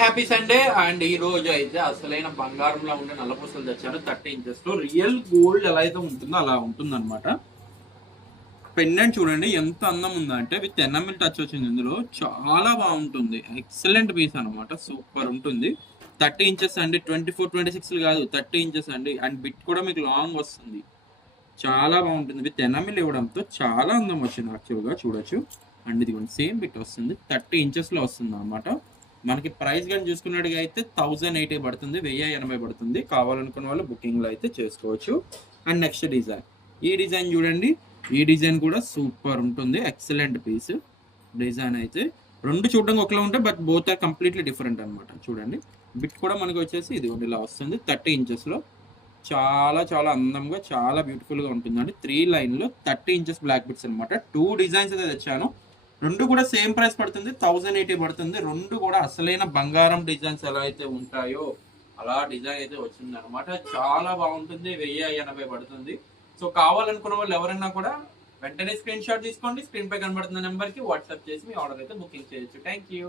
Happy Sunday. And ఈ రోజు అయితే అసలైన బంగారంలో ఉండే నల్లపూసలు తెచ్చాను 30 ఇంచెస్ లో. రియల్ గోల్డ్ ఎలా అయితే ఉంటుందో అలా ఉంటుంది అనమాట. పెండెంట్ చూడండి ఎంత అందం ఉందా అంటే విత్ ఎనామిల్ టచ్ వచ్చింది. ఇందులో చాలా బాగుంటుంది. ఎక్సలెంట్ పీస్ అనమాట. సూపర్ ఉంటుంది. 30 ఇంచెస్ అండి. 24, 26 కాదు, 30 ఇంచెస్ అండి. అండ్ బిట్ కూడా మీకు లాంగ్ వస్తుంది. చాలా బాగుంటుంది. విత్ ఎనామిల్ ఇవ్వడంతో చాలా అందం వచ్చింది యాక్చువల్గా చూడొచ్చు. అండ్ ఇది సేమ్ బిట్ వస్తుంది. 30 ఇంచెస్ లో వస్తుంది అనమాట. మనకి ప్రైస్ కానీ చూసుకున్నట్టుగా అయితే 1080 పడుతుంది, 1080 పడుతుంది. కావాలనుకున్న వాళ్ళు బుకింగ్లో అయితే చేసుకోవచ్చు. అండ్ నెక్స్ట్ డిజైన్, ఈ డిజైన్ చూడండి. ఈ డిజైన్ కూడా సూపర్ ఉంటుంది. ఎక్సలెంట్ పీస్ డిజైన్ అయితే. రెండు చూడడానికి ఒకలా ఉంటాయి, but both are completely different అనమాట. చూడండి బిట్ కూడా మనకి వచ్చేసి ఇది ఇలా వస్తుంది 30 ఇంచెస్లో. చాలా చాలా అందంగా చాలా బ్యూటిఫుల్గా ఉంటుందండి. 3 లైన్లో 30 ఇంచెస్ బ్లాక్ బిట్స్ అనమాట. 2 డిజైన్స్ అయితే తెచ్చాను. రెండు కూడా సేమ్ ప్రైస్ పడుతుంది, 1080 పడుతుంది. రెండు కూడా అసలైన బంగారం డిజైన్స్ ఎలా అయితే ఉంటాయో అలా డిజైన్ అయితే వచ్చింది అనమాట. చాలా బాగుంటుంది. 1080 పడుతుంది. సో కావాలనుకున్న వాళ్ళు ఎవరైనా కూడా వెంటనే స్క్రీన్ షాట్ తీసుకోండి. స్క్రీన్ పై కనబడుతున్న నెంబర్కి వాట్సాప్ చేసి మీ ఆర్డర్ అయితే బుకింగ్ చేయొచ్చు. Thank you.